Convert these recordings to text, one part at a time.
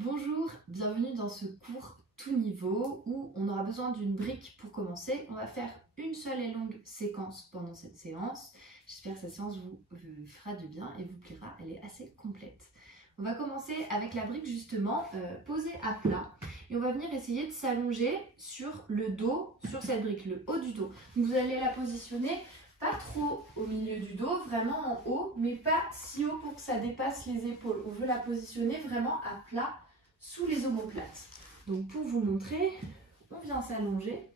Bonjour, bienvenue dans ce cours tout niveau où on aura besoin d'une brique pour commencer. On va faire une seule et longue séquence pendant cette séance. J'espère que cette séance vous fera du bien et vous plaira, elle est assez complète. On va commencer avec la brique justement posée à plat et on va venir essayer de s'allonger sur le dos, sur cette brique, le haut du dos. Donc vous allez la positionner pas trop au milieu du dos, vraiment en haut, mais pas si haut pour que ça dépasse les épaules. On veut la positionner vraiment à plat sous les omoplates. Donc pour vous montrer, on vient s'allonger.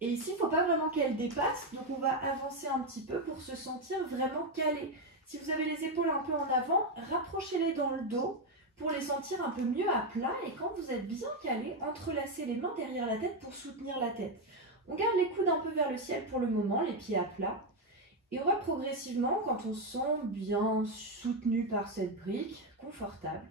Et ici, il ne faut pas vraiment qu'elle dépasse, donc on va avancer un petit peu pour se sentir vraiment calé. Si vous avez les épaules un peu en avant, rapprochez-les dans le dos pour les sentir un peu mieux à plat. Et quand vous êtes bien calé, entrelacez les mains derrière la tête pour soutenir la tête. On garde les coudes un peu vers le ciel pour le moment, les pieds à plat. Et on va progressivement, quand on se sent bien soutenu par cette brique, confortable,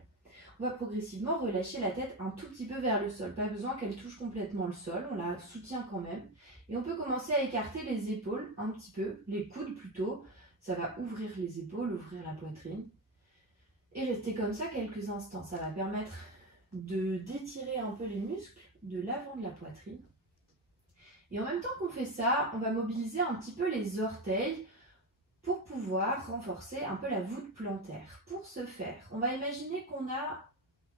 on va progressivement relâcher la tête un tout petit peu vers le sol. Pas besoin qu'elle touche complètement le sol, on la soutient quand même. Et on peut commencer à écarter les épaules un petit peu, les coudes plutôt. Ça va ouvrir les épaules, ouvrir la poitrine. Et rester comme ça quelques instants. Ça va permettre d'étirer un peu les muscles de l'avant de la poitrine. Et en même temps qu'on fait ça, on va mobiliser un petit peu les orteils pour pouvoir renforcer un peu la voûte plantaire. Pour ce faire, on va imaginer qu'on a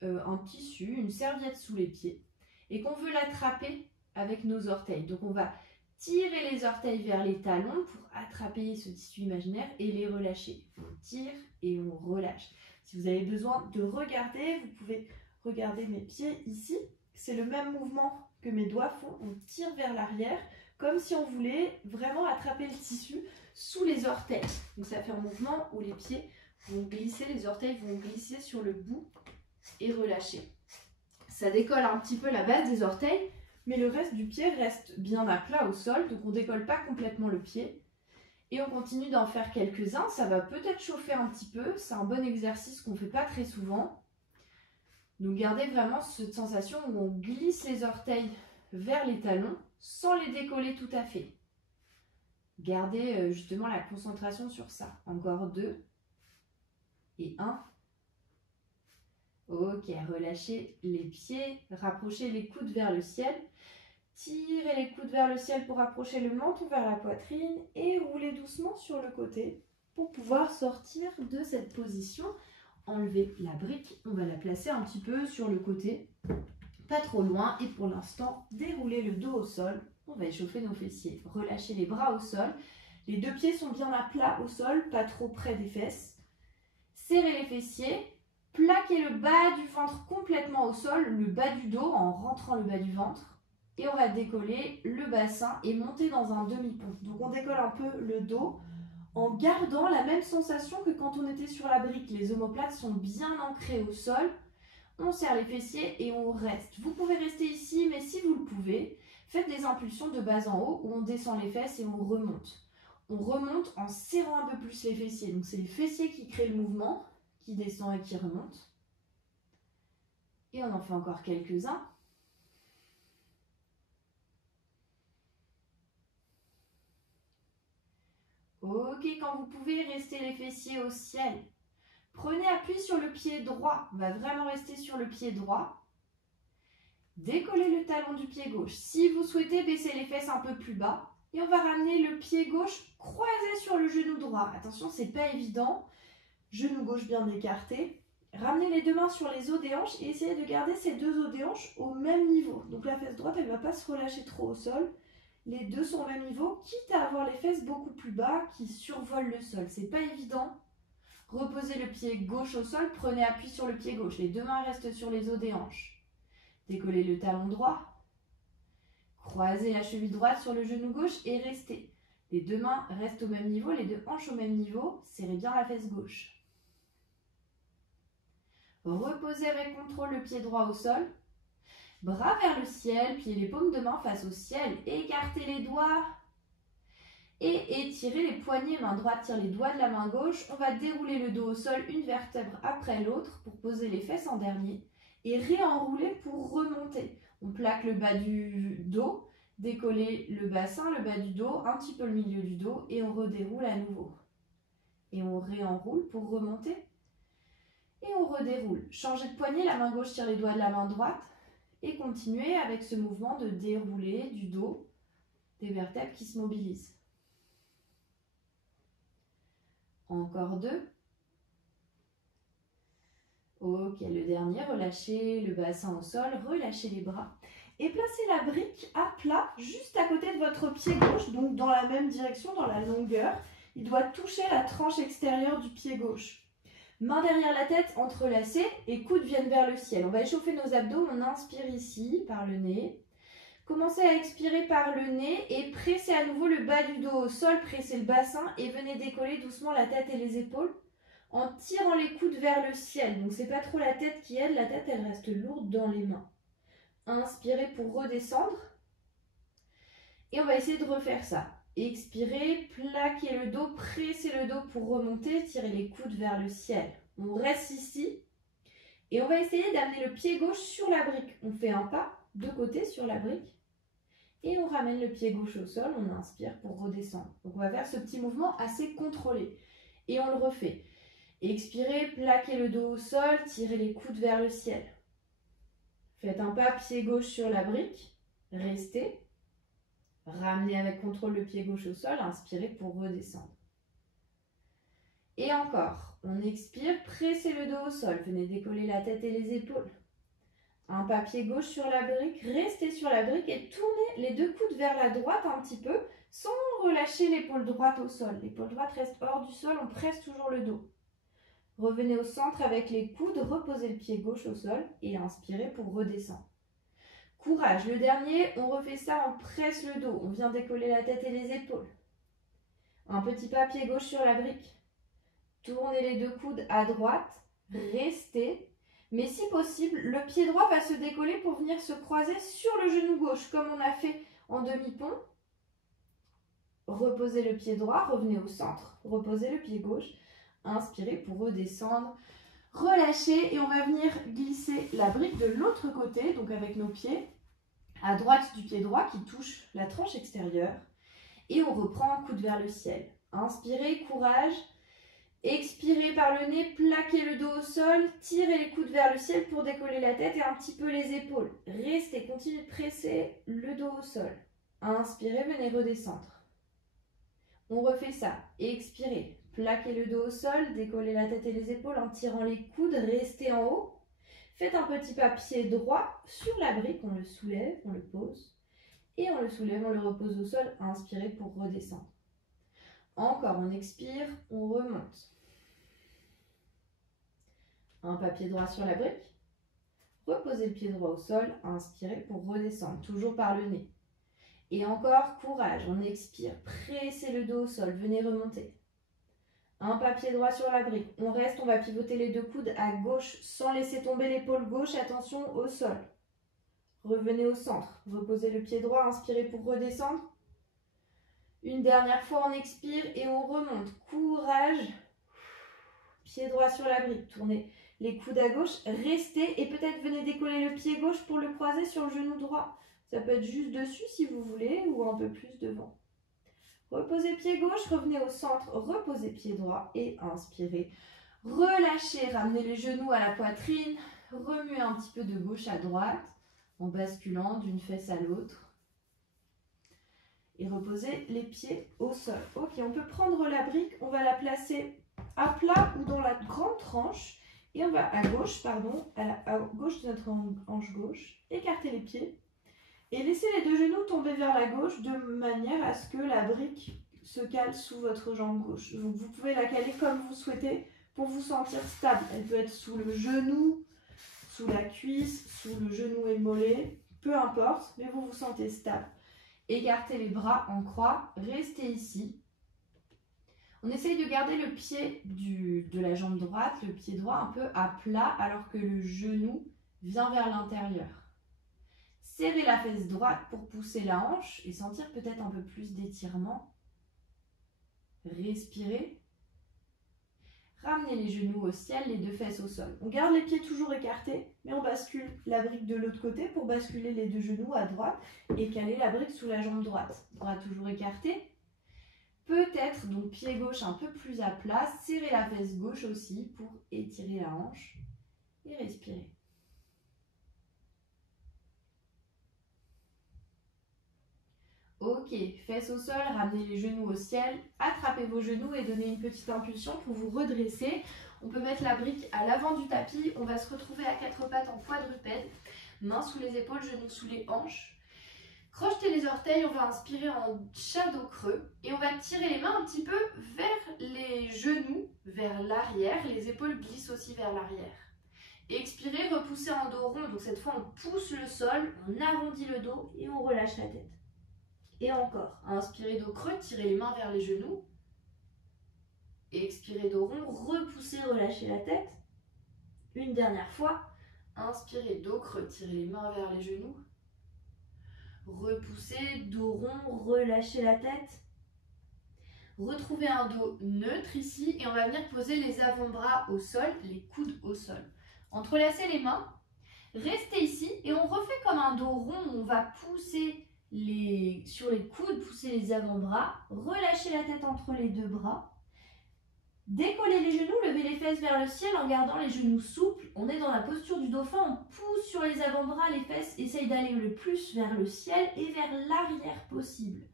un tissu, une serviette sous les pieds et qu'on veut l'attraper avec nos orteils. Donc on va tirer les orteils vers les talons pour attraper ce tissu imaginaire et les relâcher. On tire et on relâche. Si vous avez besoin de regarder, vous pouvez regarder mes pieds ici. C'est le même mouvement que mes doigts font. On tire vers l'arrière comme si on voulait vraiment attraper le tissu sous les orteils. Donc ça fait un mouvement où les pieds vont glisser, les orteils vont glisser sur le bout et relâcher. Ça décolle un petit peu la base des orteils, mais le reste du pied reste bien à plat au sol, donc on ne décolle pas complètement le pied. Et on continue d'en faire quelques-uns, ça va peut-être chauffer un petit peu, c'est un bon exercice qu'on ne fait pas très souvent. Donc gardez vraiment cette sensation où on glisse les orteils vers les talons sans les décoller tout à fait. Gardez justement la concentration sur ça. Encore 2 et 1. Ok, relâchez les pieds, rapprochez les coudes vers le ciel. Tirez les coudes vers le ciel pour rapprocher le menton vers la poitrine et roulez doucement sur le côté pour pouvoir sortir de cette position. Enlevez la brique, on va la placer un petit peu sur le côté, pas trop loin. Et pour l'instant, déroulez le dos au sol. On va échauffer nos fessiers. Relâchez les bras au sol. Les deux pieds sont bien à plat au sol, pas trop près des fesses. Serrez les fessiers. Plaquez le bas du ventre complètement au sol, le bas du dos en rentrant le bas du ventre. Et on va décoller le bassin et monter dans un demi-pont. Donc on décolle un peu le dos en gardant la même sensation que quand on était sur la brique. Les omoplates sont bien ancrées au sol. On serre les fessiers et on reste. Vous pouvez rester ici, mais si vous le pouvez, faites des impulsions de bas en haut où on descend les fesses et on remonte. On remonte en serrant un peu plus les fessiers. Donc c'est les fessiers qui créent le mouvement, qui descend et qui remonte. Et on en fait encore quelques-uns. Ok, quand vous pouvez, restez les fessiers au ciel. Prenez appui sur le pied droit. On va vraiment rester sur le pied droit. Décollez le talon du pied gauche. Si vous souhaitez, baisser les fesses un peu plus bas. Et on va ramener le pied gauche croisé sur le genou droit. Attention, c'est pas évident. Genou gauche bien écarté. Ramenez les deux mains sur les os des hanches et essayez de garder ces deux os des hanches au même niveau. Donc la fesse droite, elle ne va pas se relâcher trop au sol. Les deux sont au même niveau, quitte à avoir les fesses beaucoup plus bas qui survolent le sol. C'est pas évident. Reposez le pied gauche au sol, prenez appui sur le pied gauche. Les deux mains restent sur les os des hanches. Décollez le talon droit. Croisez la cheville droite sur le genou gauche et restez. Les deux mains restent au même niveau, les deux hanches au même niveau. Serrez bien la fesse gauche. Reposez avec contrôle le pied droit au sol. Bras vers le ciel, pliez les paumes de main face au ciel. Écartez les doigts. Et étirez les poignets, main droite tire les doigts de la main gauche. On va dérouler le dos au sol, une vertèbre après l'autre pour poser les fesses en dernier. Et réenrouler pour remonter. On plaque le bas du dos, décoller le bassin, le bas du dos, un petit peu le milieu du dos et on redéroule à nouveau. Et on réenroule pour remonter. Et on redéroule. Changez de poignet, la main gauche tire les doigts de la main droite. Et continuez avec ce mouvement de dérouler du dos, des vertèbres qui se mobilisent. Encore 2. Ok, le dernier, relâchez le bassin au sol, relâchez les bras. Et placez la brique à plat, juste à côté de votre pied gauche, donc dans la même direction, dans la longueur. Il doit toucher la tranche extérieure du pied gauche. Main derrière la tête, entrelacée, et coudes viennent vers le ciel. On va échauffer nos abdos, on inspire ici, par le nez. Commencez à expirer par le nez et pressez à nouveau le bas du dos au sol, pressez le bassin et venez décoller doucement la tête et les épaules en tirant les coudes vers le ciel. Donc c'est pas trop la tête qui aide, la tête elle reste lourde dans les mains. Inspirez pour redescendre. Et on va essayer de refaire ça. Expirez, plaquez le dos, pressez le dos pour remonter, tirez les coudes vers le ciel. On reste ici et on va essayer d'amener le pied gauche sur la brique. On fait un pas de côté sur la brique et on ramène le pied gauche au sol. On inspire pour redescendre. Donc on va faire ce petit mouvement assez contrôlé et on le refait. Expirez, plaquez le dos au sol, tirez les coudes vers le ciel. Faites un pas pied gauche sur la brique, restez. Ramenez avec contrôle le pied gauche au sol, inspirez pour redescendre. Et encore, on expire, pressez le dos au sol, venez décoller la tête et les épaules. Un pas pied gauche sur la brique, restez sur la brique et tournez les deux coudes vers la droite un petit peu, sans relâcher l'épaule droite au sol. L'épaule droite reste hors du sol, on presse toujours le dos. Revenez au centre avec les coudes, reposez le pied gauche au sol et inspirez pour redescendre. Courage, le dernier, on refait ça, on presse le dos, on vient décoller la tête et les épaules. Un petit pas pied gauche sur la brique. Tournez les deux coudes à droite, restez. Mais si possible, le pied droit va se décoller pour venir se croiser sur le genou gauche, comme on a fait en demi-pont. Reposez le pied droit, revenez au centre, reposez le pied gauche. Inspirez pour redescendre. Relâchez et on va venir glisser la brique de l'autre côté, donc avec nos pieds, à droite du pied droit qui touche la tranche extérieure. Et on reprend, coude vers le ciel. Inspirez, courage. Expirez par le nez, plaquez le dos au sol, tirez les coudes vers le ciel pour décoller la tête et un petit peu les épaules. Restez, continuez de presser le dos au sol. Inspirez, venez redescendre. On refait ça. Expirez. Plaquez le dos au sol, décollez la tête et les épaules en tirant les coudes, restez en haut. Faites un petit pas pied droit sur la brique, on le soulève, on le pose. Et on le soulève, on le repose au sol, inspirez pour redescendre. Encore, on expire, on remonte. Un pas pied droit sur la brique. Reposez le pied droit au sol, inspirez pour redescendre, toujours par le nez. Et encore, courage, on expire, pressez le dos au sol, venez remonter. Un pas pied droit sur la brique. On reste, on va pivoter les deux coudes à gauche sans laisser tomber l'épaule gauche. Attention au sol. Revenez au centre. Reposez le pied droit, inspirez pour redescendre. Une dernière fois, on expire et on remonte. Courage. Pied droit sur la brique. Tournez les coudes à gauche. Restez et peut-être venez décoller le pied gauche pour le croiser sur le genou droit. Ça peut être juste dessus si vous voulez ou un peu plus devant. Reposez pied gauche, revenez au centre, reposez pied droit et inspirez. Relâchez, ramenez les genoux à la poitrine, remuez un petit peu de gauche à droite en basculant d'une fesse à l'autre. Et reposez les pieds au sol. Ok, on peut prendre la brique, on va la placer à plat ou dans la grande tranche. Et on va à gauche de notre hanche gauche, écarter les pieds. Et laissez les deux genoux tomber vers la gauche de manière à ce que la brique se cale sous votre jambe gauche. Donc vous pouvez la caler comme vous souhaitez pour vous sentir stable. Elle peut être sous le genou, sous la cuisse, sous le genou et le mollet, peu importe, mais vous vous sentez stable. Écartez les bras en croix, restez ici. On essaye de garder le pied de la jambe droite, le pied droit un peu à plat alors que le genou vient vers l'intérieur. Serrez la fesse droite pour pousser la hanche et sentir peut-être un peu plus d'étirement. Respirez. Ramenez les genoux au ciel, les deux fesses au sol. On garde les pieds toujours écartés, mais on bascule la brique de l'autre côté pour basculer les deux genoux à droite et caler la brique sous la jambe droite. Bras toujours écartés. peut-être, donc pied gauche un peu plus à plat, serrer la fesse gauche aussi pour étirer la hanche et respirer. Ok, fesses au sol, ramenez les genoux au ciel, attrapez vos genoux et donnez une petite impulsion pour vous redresser. On peut mettre la brique à l'avant du tapis, on va se retrouver à quatre pattes en quadrupède, mains sous les épaules, genoux sous les hanches. Crochetez les orteils, on va inspirer en shadow creux et on va tirer les mains un petit peu vers les genoux, vers l'arrière, les épaules glissent aussi vers l'arrière. Expirez, repoussez en dos rond, donc cette fois on pousse le sol, on arrondit le dos et on relâche la tête. Et encore, inspirez dos creux, tirez les mains vers les genoux. Expirez dos rond, repoussez, relâchez la tête. Une dernière fois, inspirez dos creux, tirez les mains vers les genoux. Repoussez, dos rond, relâchez la tête. Retrouvez un dos neutre ici et on va venir poser les avant-bras au sol, les coudes au sol. Entrelacez les mains, restez ici et on refait comme un dos rond où on va pousser sur les coudes, pousser les avant-bras, relâchez la tête entre les deux bras. Décollez les genoux, levez les fesses vers le ciel en gardant les genoux souples. On est dans la posture du dauphin, on pousse sur les avant-bras, les fesses essayent d'aller le plus vers le ciel et vers l'arrière possible.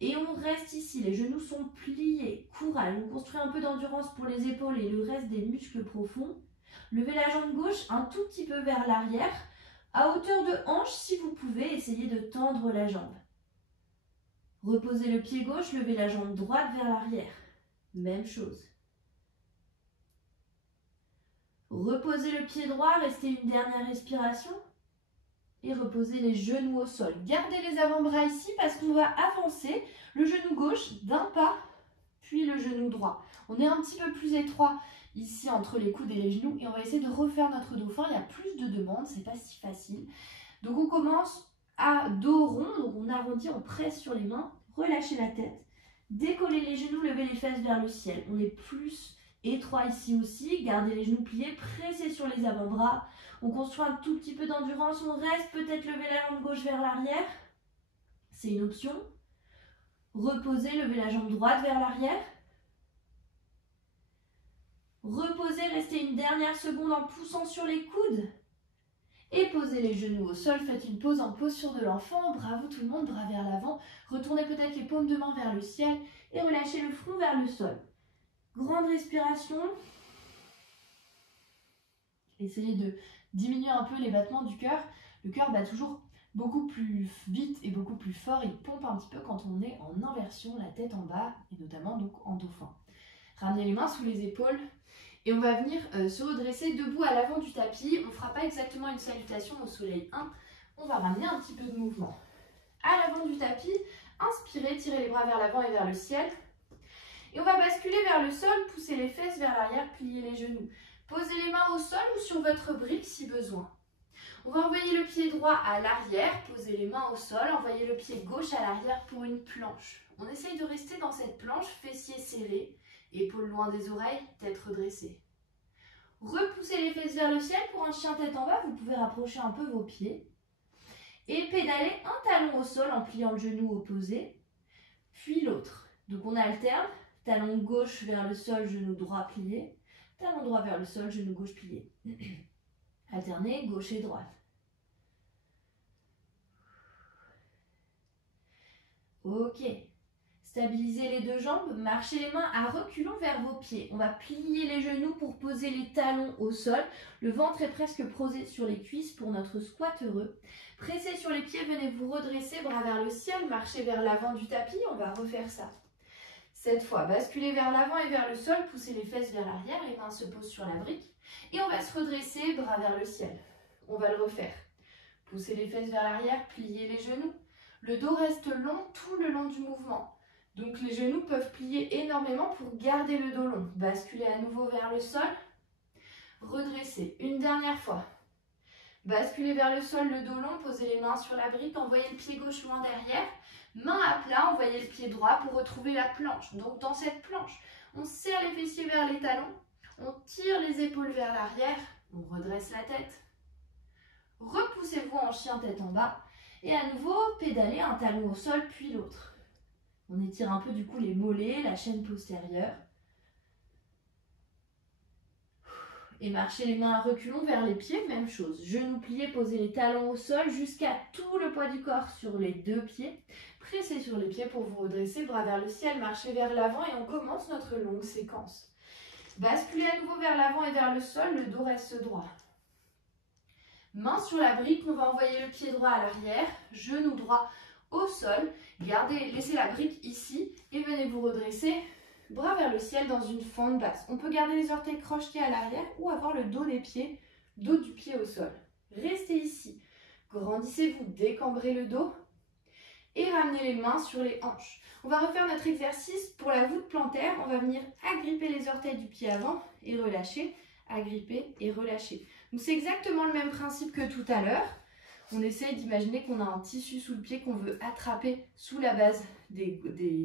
Et on reste ici, les genoux sont pliés, courage, on construit un peu d'endurance pour les épaules et le reste des muscles profonds. Levez la jambe gauche un tout petit peu vers l'arrière, à hauteur de hanche si vous pouvez, essayez de tendre la jambe. Reposez le pied gauche, levez la jambe droite vers l'arrière, même chose. Reposez le pied droit, restez une dernière respiration et reposez les genoux au sol. Gardez les avant-bras ici parce qu'on va avancer le genou gauche d'un pas, puis le genou droit. On est un petit peu plus étroit ici entre les coudes et les genoux et on va essayer de refaire notre dauphin. Il y a plus de demandes, c'est pas si facile. Donc on commence à dos rond, donc on arrondit, on presse sur les mains, relâchez la tête, décollez les genoux, levez les fesses vers le ciel. On est plus étroit ici aussi, gardez les genoux pliés, pressez sur les avant-bras. On construit un tout petit peu d'endurance, on reste, peut-être lever la jambe gauche vers l'arrière, c'est une option. Reposez, levez la jambe droite vers l'arrière. Reposez, restez une dernière seconde en poussant sur les coudes. Et posez les genoux au sol, faites une pause en posture de l'enfant. Bravo tout le monde, bras vers l'avant. Retournez peut-être les paumes de main vers le ciel et relâchez le front vers le sol. Grande respiration. Essayez de diminuer un peu les battements du cœur. Le cœur bat toujours beaucoup plus vite et beaucoup plus fort. Il pompe un petit peu quand on est en inversion, la tête en bas et notamment donc en dauphin. Ramenez les mains sous les épaules. Et on va venir se redresser debout à l'avant du tapis. On ne fera pas exactement une salutation au soleil 1. On va ramener un petit peu de mouvement. À l'avant du tapis, inspirez, tirez les bras vers l'avant et vers le ciel. Et on va basculer vers le sol, pousser les fesses vers l'arrière, plier les genoux. Posez les mains au sol ou sur votre brique si besoin. On va envoyer le pied droit à l'arrière, posez les mains au sol, envoyez le pied gauche à l'arrière pour une planche. On essaye de rester dans cette planche, fessiers serrés. Épaules loin des oreilles, tête redressée. Repoussez les fesses vers le ciel pour un chien tête en bas. Vous pouvez rapprocher un peu vos pieds. Et pédaler un talon au sol en pliant le genou opposé, puis l'autre. Donc on alterne, talon gauche vers le sol, genou droit plié. Talon droit vers le sol, genou gauche plié. Alternez gauche et droite. Ok. Stabilisez les deux jambes, marchez les mains à reculons vers vos pieds. On va plier les genoux pour poser les talons au sol. Le ventre est presque posé sur les cuisses pour notre squat heureux. Pressez sur les pieds, venez vous redresser, bras vers le ciel, marchez vers l'avant du tapis. On va refaire ça. Cette fois, basculez vers l'avant et vers le sol, poussez les fesses vers l'arrière, les mains se posent sur la brique. Et on va se redresser, bras vers le ciel. On va le refaire. Poussez les fesses vers l'arrière, pliez les genoux. Le dos reste long tout le long du mouvement. Donc les genoux peuvent plier énormément pour garder le dos long. Basculez à nouveau vers le sol. Redressez une dernière fois. Basculez vers le sol, le dos long, posez les mains sur la brique, envoyez le pied gauche loin derrière. Main à plat, envoyez le pied droit pour retrouver la planche. Donc dans cette planche, on serre les fessiers vers les talons, on tire les épaules vers l'arrière, on redresse la tête. Repoussez-vous en chien tête en bas et à nouveau pédalez un talon au sol puis l'autre. On étire un peu du coup les mollets, la chaîne postérieure. Et marchez les mains à reculons vers les pieds, même chose. Genoux pliés, posez les talons au sol jusqu'à tout le poids du corps sur les deux pieds. Pressez sur les pieds pour vous redresser, bras vers le ciel, marchez vers l'avant et on commence notre longue séquence. Basculez à nouveau vers l'avant et vers le sol, le dos reste droit. Main sur la brique, on va envoyer le pied droit à l'arrière, genou droit au sol. Laissez la brique ici et venez vous redresser. Bras vers le ciel dans une fente basse. On peut garder les orteils crochetés à l'arrière ou avoir le dos des pieds, dos du pied au sol. Restez ici. Grandissez-vous, décambrez le dos et ramenez les mains sur les hanches. On va refaire notre exercice pour la voûte plantaire. On va venir agripper les orteils du pied avant et relâcher, agripper et relâcher. Donc c'est exactement le même principe que tout à l'heure. On essaye d'imaginer qu'on a un tissu sous le pied qu'on veut attraper sous la base des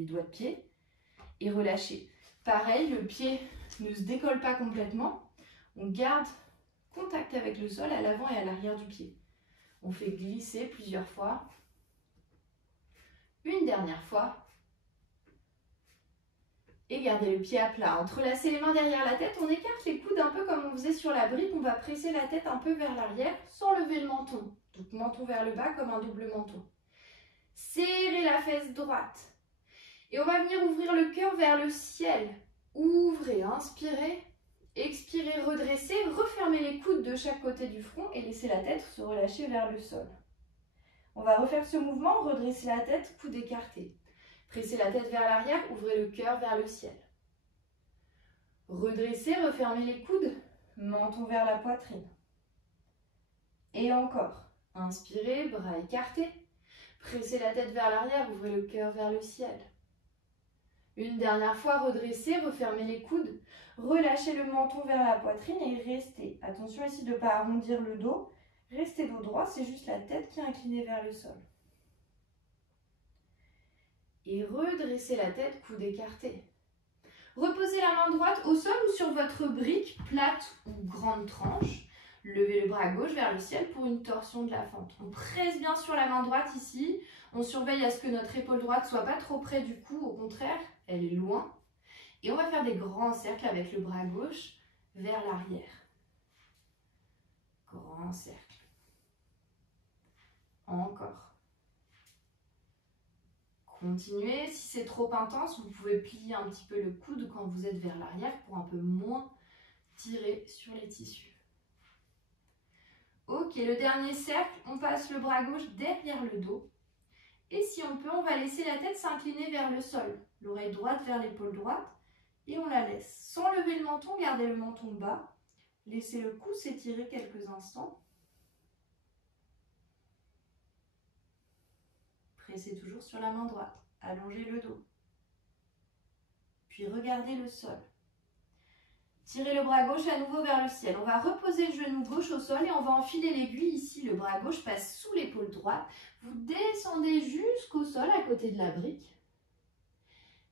doigts de pied. Et relâcher. Pareil, le pied ne se décolle pas complètement. On garde contact avec le sol à l'avant et à l'arrière du pied. On fait glisser plusieurs fois. Une dernière fois. Et gardez le pied à plat. Entrelacez les mains derrière la tête. On écarte les coudes un peu comme on faisait sur la brique. On va presser la tête un peu vers l'arrière sans lever le menton. Donc menton vers le bas comme un double menton. Serrez la fesse droite. Et on va venir ouvrir le cœur vers le ciel. Ouvrez, inspirez, expirez, redressez, refermez les coudes de chaque côté du front et laissez la tête se relâcher vers le sol. On va refaire ce mouvement, redresser la tête, coude écarté. Pressez la tête vers l'arrière, ouvrez le cœur vers le ciel. Redressez, refermez les coudes, menton vers la poitrine. Et encore, inspirez, bras écartés. Pressez la tête vers l'arrière, ouvrez le cœur vers le ciel. Une dernière fois, redressez, refermez les coudes, relâchez le menton vers la poitrine et restez. Attention ici de ne pas arrondir le dos. Restez dos droit, c'est juste la tête qui est inclinée vers le sol. Et redressez la tête, coude écarté. Reposez la main droite au sol ou sur votre brique, plate ou grande tranche. Levez le bras gauche vers le ciel pour une torsion de la fente. On presse bien sur la main droite ici. On surveille à ce que notre épaule droite ne soit pas trop près du cou, au contraire, elle est loin. Et on va faire des grands cercles avec le bras gauche vers l'arrière. Grand cercle. Encore. Continuez. Si c'est trop intense, vous pouvez plier un petit peu le coude quand vous êtes vers l'arrière pour un peu moins tirer sur les tissus. Ok, le dernier cercle, on passe le bras gauche derrière le dos. Et si on peut, on va laisser la tête s'incliner vers le sol. L'oreille droite vers l'épaule droite. Et on la laisse. Sans lever le menton, gardez le menton bas. Laissez le cou s'étirer quelques instants. Pressez toujours sur la main droite. Allongez le dos. Puis regardez le sol. Tirez le bras gauche à nouveau vers le ciel. On va reposer le genou gauche au sol et on va enfiler l'aiguille ici. Le bras gauche passe sous l'épaule droite. Vous descendez jusqu'au sol à côté de la brique.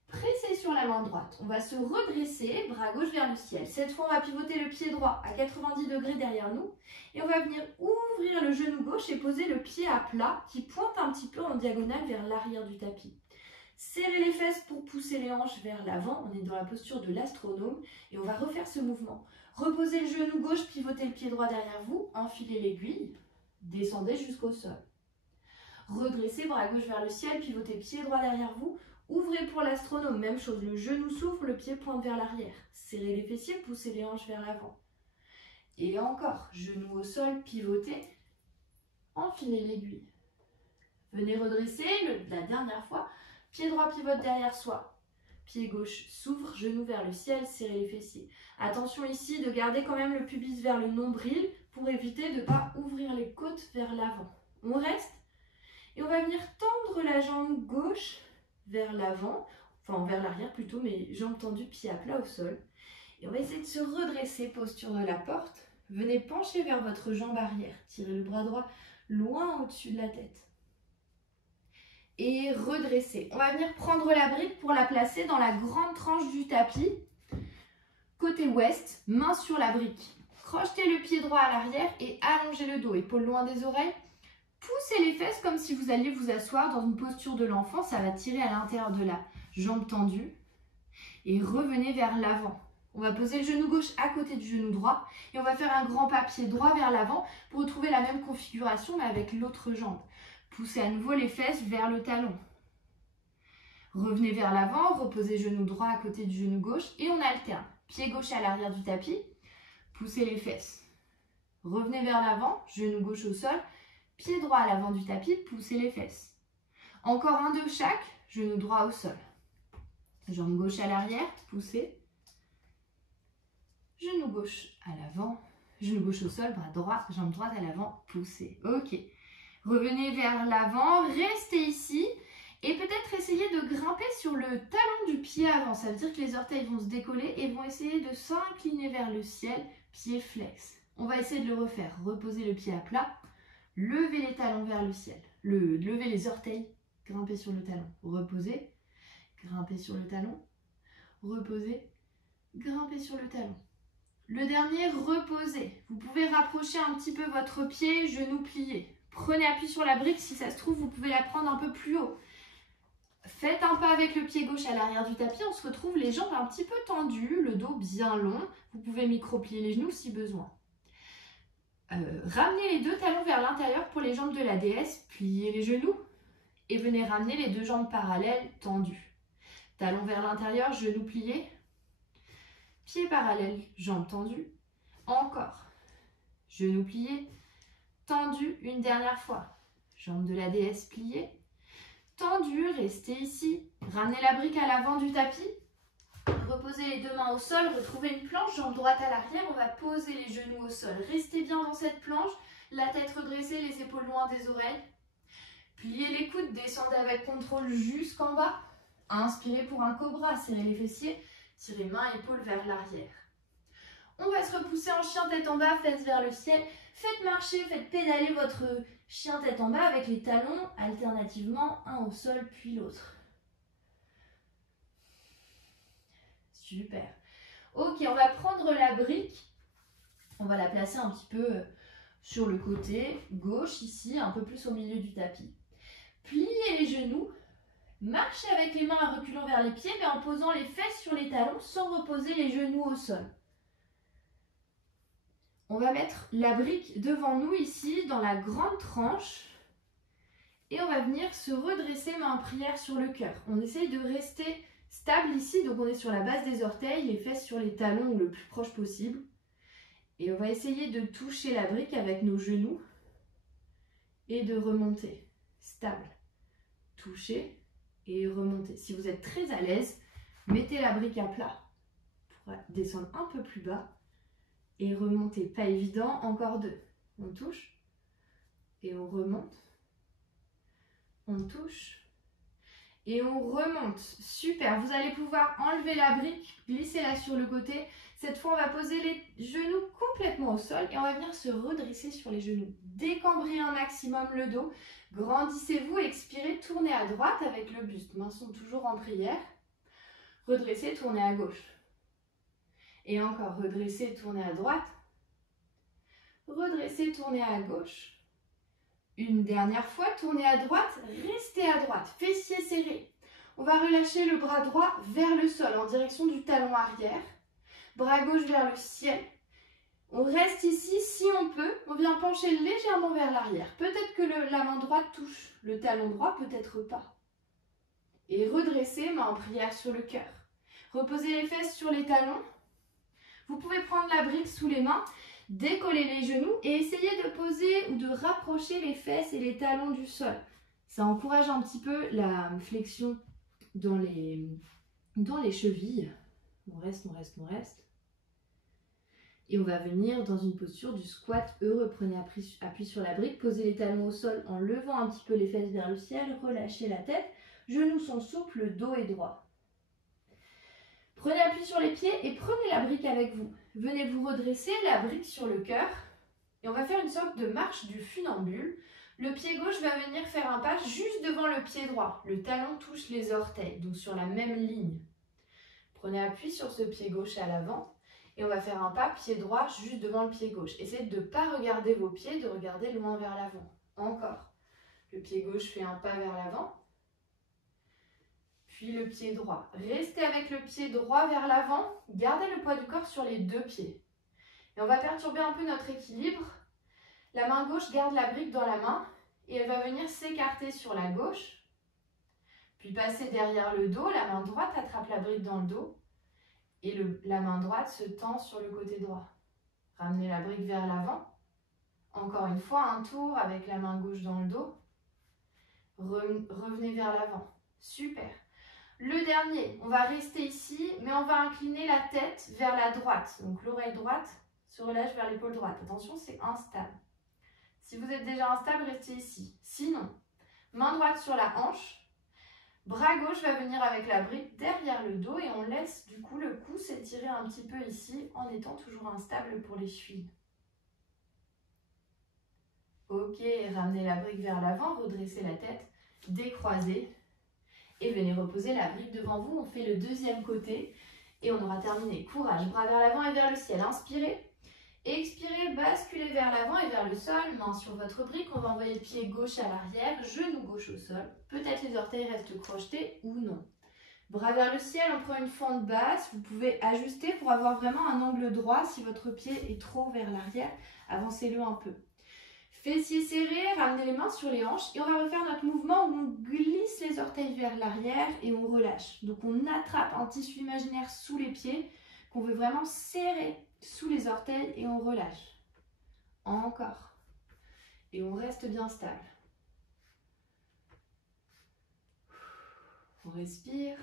Pressez sur la main droite. On va se redresser, bras gauche vers le ciel. Cette fois, on va pivoter le pied droit à 90 degrés derrière nous. Et on va venir ouvrir le genou gauche et poser le pied à plat qui pointe un petit peu en diagonale vers l'arrière du tapis. Serrez les fesses pour pousser les hanches vers l'avant. On est dans la posture de l'astronome et on va refaire ce mouvement. Reposez le genou gauche, pivotez le pied droit derrière vous, enfilez l'aiguille, descendez jusqu'au sol. Redressez, bras gauche vers le ciel, pivotez pied droit derrière vous, ouvrez pour l'astronome, même chose, le genou s'ouvre, le pied pointe vers l'arrière. Serrez les fessiers, poussez les hanches vers l'avant. Et encore, genou au sol, pivotez, enfilez l'aiguille. Venez redresser, la dernière fois. Pied droit pivote derrière soi. Pied gauche s'ouvre, genou vers le ciel, serrez les fessiers. Attention ici de garder quand même le pubis vers le nombril pour éviter de ne pas ouvrir les côtes vers l'avant. On reste et on va venir tendre la jambe gauche vers l'avant, enfin vers l'arrière plutôt, mais jambe tendue, pied à plat au sol. Et on va essayer de se redresser, posture de la porte. Venez pencher vers votre jambe arrière. Tirez le bras droit loin au-dessus de la tête. Et redresser. On va venir prendre la brique pour la placer dans la grande tranche du tapis. Côté ouest, main sur la brique. Crochetez le pied droit à l'arrière et allongez le dos. Épaules loin des oreilles. Poussez les fesses comme si vous alliez vous asseoir dans une posture de l'enfant. Ça va tirer à l'intérieur de la jambe tendue. Et revenez vers l'avant. On va poser le genou gauche à côté du genou droit. Et on va faire un grand pas pied droit vers l'avant pour retrouver la même configuration mais avec l'autre jambe. Poussez à nouveau les fesses vers le talon. Revenez vers l'avant, reposez genou droit à côté du genou gauche et on alterne. Pied gauche à l'arrière du tapis, poussez les fesses. Revenez vers l'avant, genou gauche au sol, pied droit à l'avant du tapis, poussez les fesses. Encore un de chaque, genou droit au sol. Jambe gauche à l'arrière, poussez. Genou gauche à l'avant, genou gauche au sol, bras droit, jambe droite à l'avant, poussez. Ok. Revenez vers l'avant, restez ici. Et peut-être essayer de grimper sur le talon du pied avant. Ça veut dire que les orteils vont se décoller et vont essayer de s'incliner vers le ciel, pied flex. On va essayer de le refaire. Reposer le pied à plat, lever les talons vers le ciel. Lever les orteils, grimper sur le talon. Reposer, grimper sur le talon. Reposer, grimper sur le talon. Le dernier, reposer. Vous pouvez rapprocher un petit peu votre pied, genou plié. Prenez appui sur la brique. Si ça se trouve, vous pouvez la prendre un peu plus haut. Faites un pas avec le pied gauche à l'arrière du tapis, on se retrouve les jambes un petit peu tendues, le dos bien long. Vous pouvez micro-plier les genoux si besoin. Ramenez les deux talons vers l'intérieur pour les jambes de la déesse, pliez les genoux et venez ramener les deux jambes parallèles tendues. Talons vers l'intérieur, genoux pliés, pieds parallèles, jambes tendues. Encore. Genoux pliés, tendus une dernière fois. Jambes de la déesse pliées. Tendu, restez ici. Ramenez la brique à l'avant du tapis. Reposez les deux mains au sol. Retrouvez une planche, jambe droite à l'arrière. On va poser les genoux au sol. Restez bien dans cette planche. La tête redressée, les épaules loin des oreilles. Pliez les coudes, descendez avec contrôle jusqu'en bas. Inspirez pour un cobra, serrez les fessiers. Tirez mains, épaules vers l'arrière. On va se repousser en chien tête en bas, fesses vers le ciel. Faites marcher, faites pédaler votre chien tête en bas avec les talons alternativement, un au sol puis l'autre. Super. Ok, on va prendre la brique. On va la placer un petit peu sur le côté gauche ici, un peu plus au milieu du tapis. Pliez les genoux. Marchez avec les mains à reculant vers les pieds mais en posant les fesses sur les talons sans reposer les genoux au sol. On va mettre la brique devant nous ici, dans la grande tranche. Et on va venir se redresser, main en prière sur le cœur. On essaye de rester stable ici, donc on est sur la base des orteils, les fesses sur les talons ou le plus proche possible. Et on va essayer de toucher la brique avec nos genoux et de remonter. Stable. Toucher et remonter. Si vous êtes très à l'aise, mettez la brique à plat pour descendre un peu plus bas. Et remonter, pas évident, encore deux. On touche et on remonte. On touche et on remonte. Super, vous allez pouvoir enlever la brique, glisser-la sur le côté. Cette fois, on va poser les genoux complètement au sol et on va venir se redresser sur les genoux. Décambrez un maximum le dos. Grandissez-vous, expirez, tournez à droite avec le buste. Mains sont toujours en prière. Redressez, tournez à gauche. Et encore, redressez, tournez à droite. Redressez, tournez à gauche. Une dernière fois, tournez à droite, restez à droite, fessiers serrés. On va relâcher le bras droit vers le sol en direction du talon arrière. Bras gauche vers le ciel. On reste ici si on peut. On vient pencher légèrement vers l'arrière. Peut-être que la main droite touche le talon droit, peut-être pas. Et redressez, main en prière sur le cœur. Reposez les fesses sur les talons. Vous pouvez prendre la brique sous les mains, décoller les genoux et essayer de poser ou de rapprocher les fesses et les talons du sol. Ça encourage un petit peu la flexion dans les chevilles. On reste, on reste, on reste. Et on va venir dans une posture du squat heureux. Prenez appui sur la brique, posez les talons au sol en levant un petit peu les fesses vers le ciel, relâchez la tête. Genoux sont souples, dos est droit. Prenez appui sur les pieds et prenez la brique avec vous. Venez vous redresser, la brique sur le cœur. Et on va faire une sorte de marche du funambule. Le pied gauche va venir faire un pas juste devant le pied droit. Le talon touche les orteils, donc sur la même ligne. Prenez appui sur ce pied gauche à l'avant. Et on va faire un pas pied droit juste devant le pied gauche. Essayez de ne pas regarder vos pieds, de regarder loin vers l'avant. Encore. Le pied gauche fait un pas vers l'avant. Puis le pied droit. Restez avec le pied droit vers l'avant. Gardez le poids du corps sur les deux pieds. Et on va perturber un peu notre équilibre. La main gauche garde la brique dans la main et elle va venir s'écarter sur la gauche. Puis passer derrière le dos. La main droite attrape la brique dans le dos. Et la main droite se tend sur le côté droit. Ramenez la brique vers l'avant. Encore une fois, un tour avec la main gauche dans le dos. Revenez vers l'avant. Super. Le dernier, on va rester ici, mais on va incliner la tête vers la droite. Donc l'oreille droite se relâche vers l'épaule droite. Attention, c'est instable. Si vous êtes déjà instable, restez ici. Sinon, main droite sur la hanche. Bras gauche va venir avec la brique derrière le dos et on laisse du coup le cou s'étirer un petit peu ici en étant toujours instable pour les chevilles. Ok, ramenez la brique vers l'avant, redressez la tête, décroisez. Et venez reposer la brique devant vous. On fait le deuxième côté et on aura terminé. Courage, bras vers l'avant et vers le ciel. Inspirez. Expirez, basculez vers l'avant et vers le sol. Main sur votre brique. On va envoyer le pied gauche à l'arrière, genou gauche au sol. Peut-être les orteils restent crochetés ou non. Bras vers le ciel, on prend une fente basse. Vous pouvez ajuster pour avoir vraiment un angle droit. Si votre pied est trop vers l'arrière, avancez-le un peu. Fessiers serrés, ramenez les mains sur les hanches et on va refaire notre mouvement où on glisse les orteils vers l'arrière et on relâche. Donc on attrape un tissu imaginaire sous les pieds qu'on veut vraiment serrer sous les orteils et on relâche. Encore. Et on reste bien stable. On respire.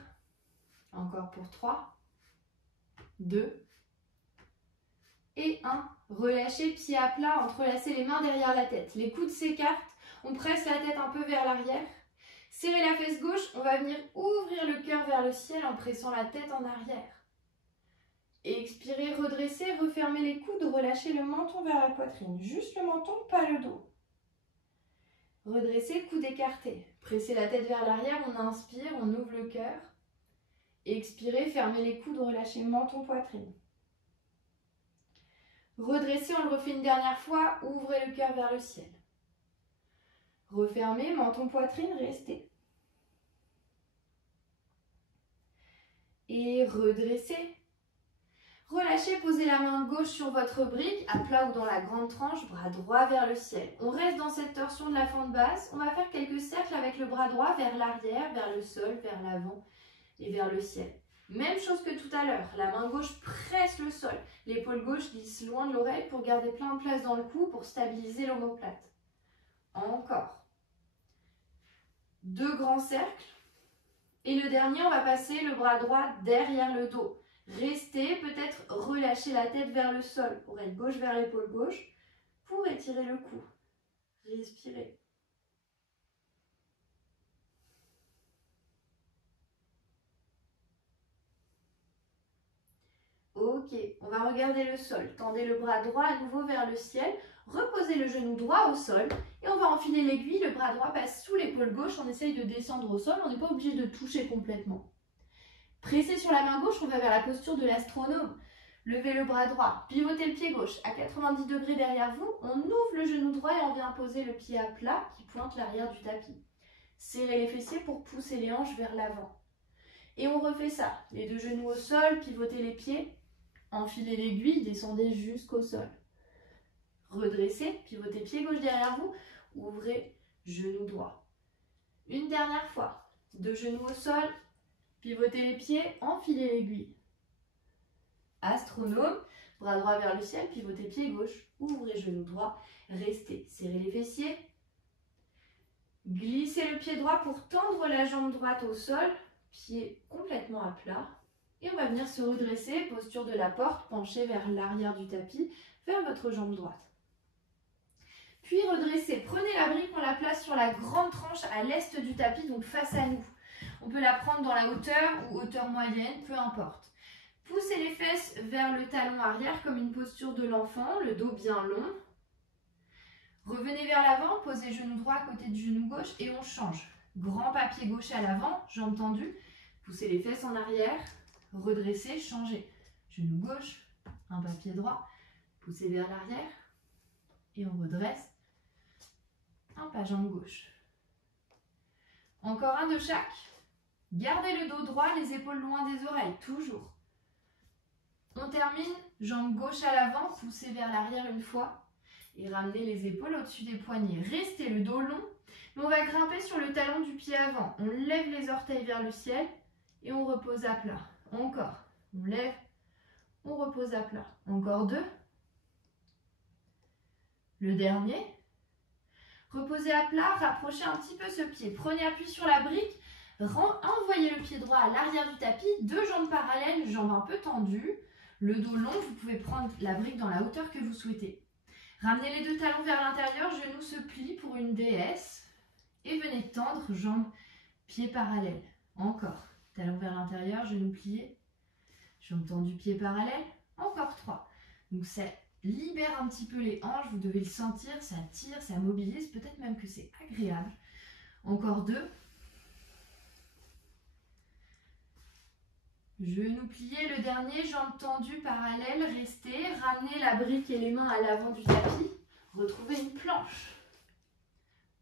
Encore pour 3, 2 et 1. Relâchez, pied à plat, entrelacez les mains derrière la tête. Les coudes s'écartent, on presse la tête un peu vers l'arrière. Serrez la fesse gauche, on va venir ouvrir le cœur vers le ciel en pressant la tête en arrière. Et expirez, redressez, refermez les coudes, relâchez le menton vers la poitrine. Juste le menton, pas le dos. Redressez, coude écarté. Pressez la tête vers l'arrière, on inspire, on ouvre le cœur. Expirez, fermez les coudes, relâchez menton, poitrine. Redressez, on le refait une dernière fois, ouvrez le cœur vers le ciel. Refermez, menton, poitrine, restez. Et redressez. Relâchez, posez la main gauche sur votre brique, à plat ou dans la grande tranche, bras droit vers le ciel. On reste dans cette torsion de la fente basse. On va faire quelques cercles avec le bras droit vers l'arrière, vers le sol, vers l'avant et vers le ciel. Même chose que tout à l'heure, la main gauche presse le sol, l'épaule gauche glisse loin de l'oreille pour garder plein de place dans le cou pour stabiliser l'omoplate. Encore. 2 grands cercles. Et le dernier, on va passer le bras droit derrière le dos. Restez, peut-être relâchez la tête vers le sol, oreille gauche vers l'épaule gauche, pour étirer le cou. Respirez. Ok, on va regarder le sol. Tendez le bras droit à nouveau vers le ciel. Reposez le genou droit au sol. Et on va enfiler l'aiguille. Le bras droit passe sous l'épaule gauche. On essaye de descendre au sol. On n'est pas obligé de toucher complètement. Pressez sur la main gauche. On va vers la posture de l'astronome. Levez le bras droit. Pivotez le pied gauche à 90 degrés derrière vous. On ouvre le genou droit et on vient poser le pied à plat qui pointe l'arrière du tapis. Serrez les fessiers pour pousser les hanches vers l'avant. Et on refait ça. Les 2 genoux au sol. Pivotez les pieds. Enfilez l'aiguille, descendez jusqu'au sol. Redressez, pivotez pied gauche derrière vous, ouvrez genou droit. Une dernière fois, 2 genoux au sol, pivotez les pieds, enfilez l'aiguille. Astronome, bras droit vers le ciel, pivotez pied gauche, ouvrez genou droit, restez, serrez les fessiers. Glissez le pied droit pour tendre la jambe droite au sol, pied complètement à plat. Et on va venir se redresser, posture de la porte, pencher vers l'arrière du tapis, vers votre jambe droite. Puis redressez, prenez la brique, on la place sur la grande tranche à l'est du tapis, donc face à nous. On peut la prendre dans la hauteur ou hauteur moyenne, peu importe. Poussez les fesses vers le talon arrière comme une posture de l'enfant, le dos bien long. Revenez vers l'avant, posez genou droit à côté du genou gauche et on change. Grand pas pied gauche à l'avant, jambes tendues. Poussez les fesses en arrière. Redressez, changez. Genou gauche, un pas pied droit, poussez vers l'arrière et on redresse. Un pas jambe gauche. Encore un de chaque. Gardez le dos droit, les épaules loin des oreilles, toujours. On termine, jambe gauche à l'avant, poussez vers l'arrière une fois et ramenez les épaules au-dessus des poignets. Restez le dos long, mais on va grimper sur le talon du pied avant. On lève les orteils vers le ciel et on repose à plat. Encore, on lève, on repose à plat. Encore 2. Le dernier. Reposez à plat, rapprochez un petit peu ce pied. Prenez appui sur la brique, envoyez le pied droit à l'arrière du tapis, 2 jambes parallèles, jambes un peu tendues. Le dos long, vous pouvez prendre la brique dans la hauteur que vous souhaitez. Ramenez les 2 talons vers l'intérieur, genoux se plient pour une déesse. Et venez tendre, jambes, pieds parallèles. Encore. Talons vers l'intérieur, genoux pliés. Jambes tendues, pieds parallèles. Encore 3. Donc ça libère un petit peu les hanches, vous devez le sentir, ça tire, ça mobilise, peut-être même que c'est agréable. Encore 2. Genoux pliés, le dernier, jambes tendues, parallèles, restez. Ramenez la brique et les mains à l'avant du tapis. Retrouvez une planche.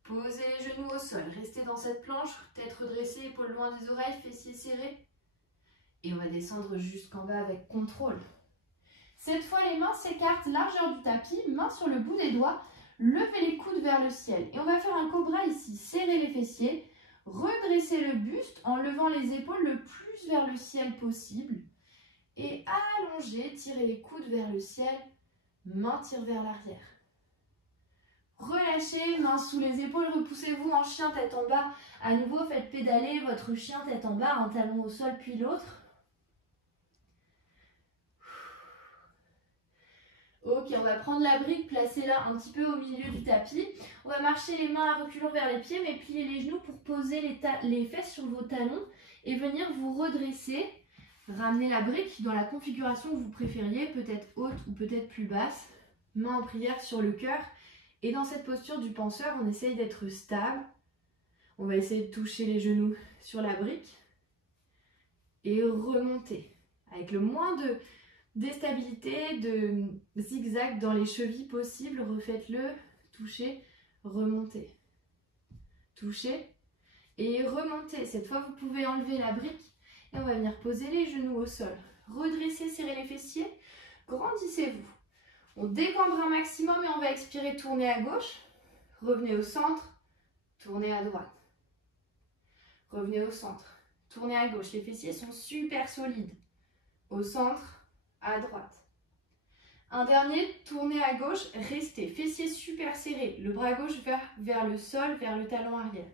Posez les genoux au sol. Restez dans cette planche, tête redressée, épaules loin des oreilles, fessiers serrés. Et on va descendre jusqu'en bas avec contrôle. Cette fois, les mains s'écartent, largeur du tapis, mains sur le bout des doigts. Levez les coudes vers le ciel. Et on va faire un cobra ici. Serrez les fessiers. Redressez le buste en levant les épaules le plus vers le ciel possible. Et allongez, tirez les coudes vers le ciel, main tire vers l'arrière. Relâchez, mains sous les épaules, repoussez-vous en chien tête en bas. À nouveau, faites pédaler votre chien tête en bas, un talon au sol puis l'autre. Ok, on va prendre la brique, placez-la un petit peu au milieu du tapis. On va marcher les mains à reculons vers les pieds, mais plier les genoux pour poser les fesses sur vos talons et venir vous redresser. Ramenez la brique dans la configuration que vous préfériez, peut-être haute ou peut-être plus basse. Main en prière sur le cœur. Et dans cette posture du penseur, on essaye d'être stable. On va essayer de toucher les genoux sur la brique et remonter avec le moins de déstabilité, de zigzag dans les chevilles possible. Refaites-le, touchez, remontez. Touchez et remontez. Cette fois, vous pouvez enlever la brique et on va venir poser les genoux au sol. Redressez, serrez les fessiers, grandissez-vous. On décambre un maximum et on va expirer, tourner à gauche. Revenez au centre, tournez à droite. Revenez au centre, tournez à gauche. Les fessiers sont super solides. Au centre, à droite. Un dernier, tournez à gauche, restez. Fessiers super serrés. Le bras gauche vers le sol, vers le talon arrière.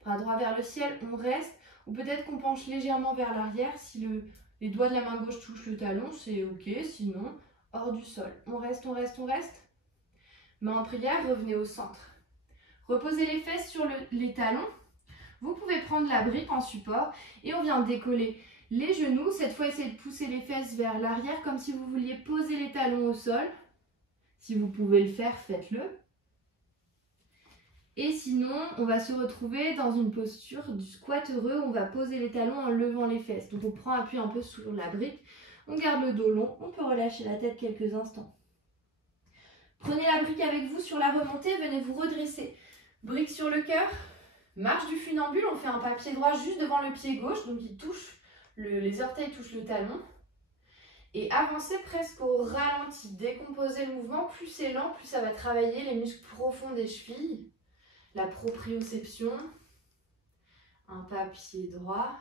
Bras droit vers le ciel, on reste. Ou peut-être qu'on penche légèrement vers l'arrière. Si les doigts de la main gauche touchent le talon, c'est ok. Sinon, hors du sol. On reste, on reste, on reste. Main en prière, revenez au centre. Reposez les fesses sur les talons. Vous pouvez prendre la brique en support et on vient décoller les genoux. Cette fois, essayez de pousser les fesses vers l'arrière comme si vous vouliez poser les talons au sol. Si vous pouvez le faire, faites-le. Et sinon, on va se retrouver dans une posture du squat heureux. On va poser les talons en levant les fesses. Donc on prend appui un peu sur la brique. On garde le dos long. On peut relâcher la tête quelques instants. Prenez la brique avec vous sur la remontée. Venez vous redresser. Brique sur le cœur. Marche du funambule. On fait un pas pied droit juste devant le pied gauche. Donc il touche, les orteils touchent le talon. Et avancez presque au ralenti. Décomposez le mouvement. Plus c'est lent, plus ça va travailler les muscles profonds des chevilles. La proprioception. Un pas pied droit.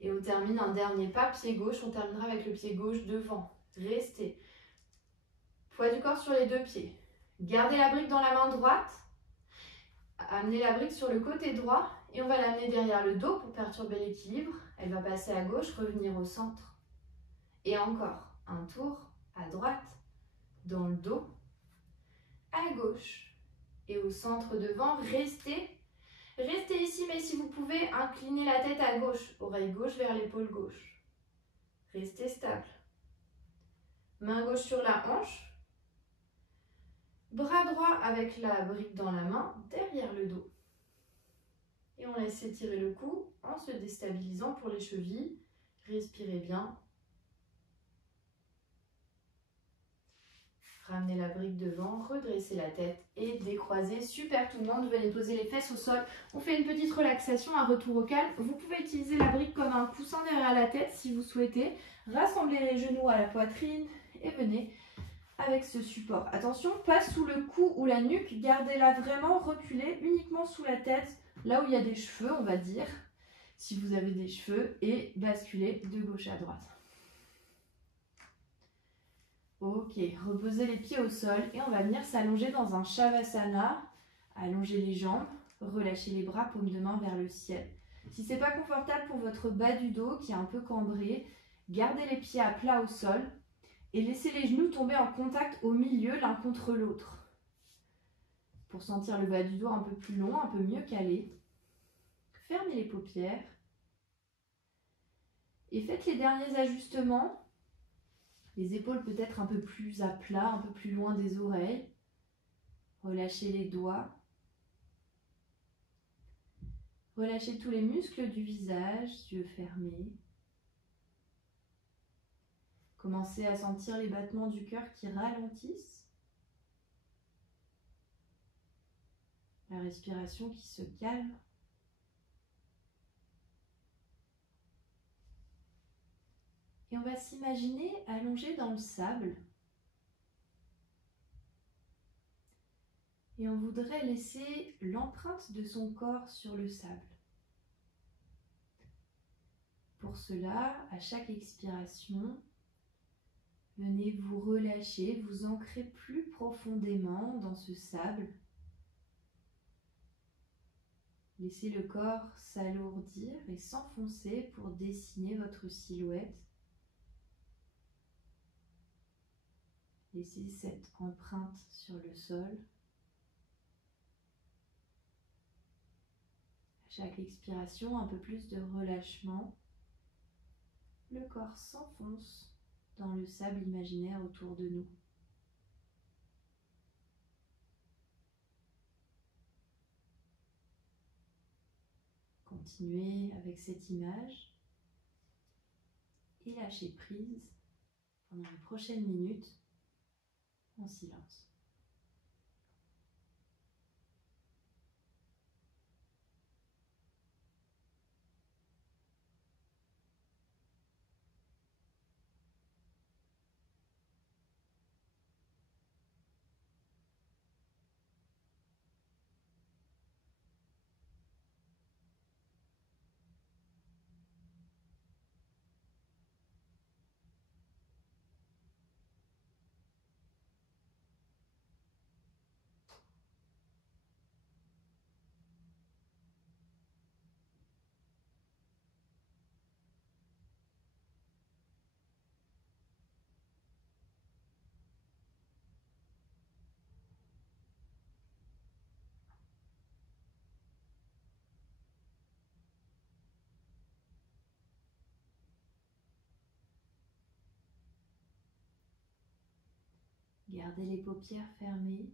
Et on termine un dernier pas pied gauche. On terminera avec le pied gauche devant. Restez. Poids du corps sur les 2 pieds. Gardez la brique dans la main droite. Amenez la brique sur le côté droit. Et on va l'amener derrière le dos pour perturber l'équilibre. Elle va passer à gauche, revenir au centre. Et encore un tour à droite, dans le dos, à gauche et au centre devant. Restez ici, mais si vous pouvez, inclinez la tête à gauche, oreille gauche vers l'épaule gauche. Restez stable. Main gauche sur la hanche. Bras droit avec la brique dans la main, derrière le dos. Et on laisse étirer le cou en se déstabilisant pour les chevilles. Respirez bien. Ramenez la brique devant, redressez la tête et décroisez. Super tout le monde, venez poser les fesses au sol. On fait une petite relaxation, un retour au calme. Vous pouvez utiliser la brique comme un coussin derrière la tête si vous souhaitez. Rassemblez les genoux à la poitrine et venez avec ce support. Attention, pas sous le cou ou la nuque, gardez-la vraiment reculée, uniquement sous la tête, là où il y a des cheveux, on va dire, si vous avez des cheveux, et basculez de gauche à droite. Ok, reposez les pieds au sol et on va venir s'allonger dans un Shavasana. Allongez les jambes, relâchez les bras, paume de main vers le ciel. Si ce n'est pas confortable pour votre bas du dos qui est un peu cambré, gardez les pieds à plat au sol et laissez les genoux tomber en contact au milieu l'un contre l'autre. Pour sentir le bas du dos un peu plus long, un peu mieux calé. Fermez les paupières et faites les derniers ajustements. Les épaules peut-être un peu plus à plat, un peu plus loin des oreilles. Relâchez les doigts. Relâchez tous les muscles du visage, yeux fermés. Commencez à sentir les battements du cœur qui ralentissent. La respiration qui se calme. Et on va s'imaginer allongé dans le sable. Et on voudrait laisser l'empreinte de son corps sur le sable. Pour cela, à chaque expiration, venez vous relâcher, vous ancrer plus profondément dans ce sable. Laissez le corps s'alourdir et s'enfoncer pour dessiner votre silhouette. Laissez cette empreinte sur le sol. À chaque expiration, un peu plus de relâchement. Le corps s'enfonce dans le sable imaginaire autour de nous. Continuez avec cette image et lâchez prise pendant les prochaines minutes en silence. Gardez les paupières fermées.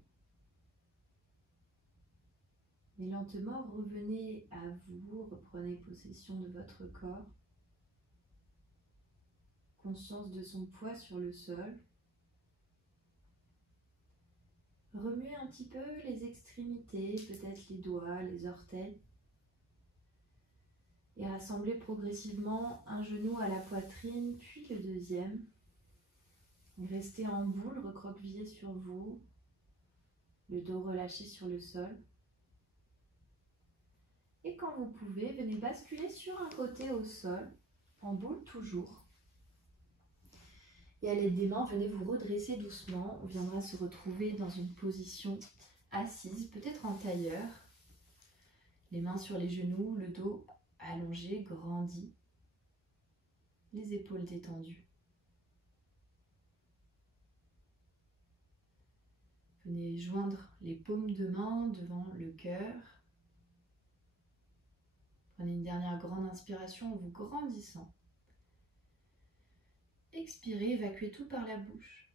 Et lentement, revenez à vous, reprenez possession de votre corps. Conscience de son poids sur le sol. Remuez un petit peu les extrémités, peut-être les doigts, les orteils. Et rassemblez progressivement un genou à la poitrine, puis le deuxième. Et restez en boule, recroquevillé sur vous, le dos relâché sur le sol. Et quand vous pouvez, venez basculer sur un côté au sol, en boule toujours. Et à l'aide des mains, venez vous redresser doucement. On viendra se retrouver dans une position assise, peut-être en tailleur. Les mains sur les genoux, le dos allongé, grandi. Les épaules détendues. Venez joindre les paumes de main devant le cœur. Prenez une dernière grande inspiration en vous grandissant. Expirez, évacuez tout par la bouche.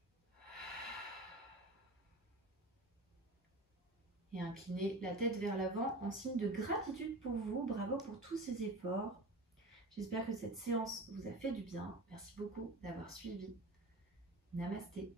Et inclinez la tête vers l'avant en signe de gratitude pour vous. Bravo pour tous ces efforts. J'espère que cette séance vous a fait du bien. Merci beaucoup d'avoir suivi. Namasté.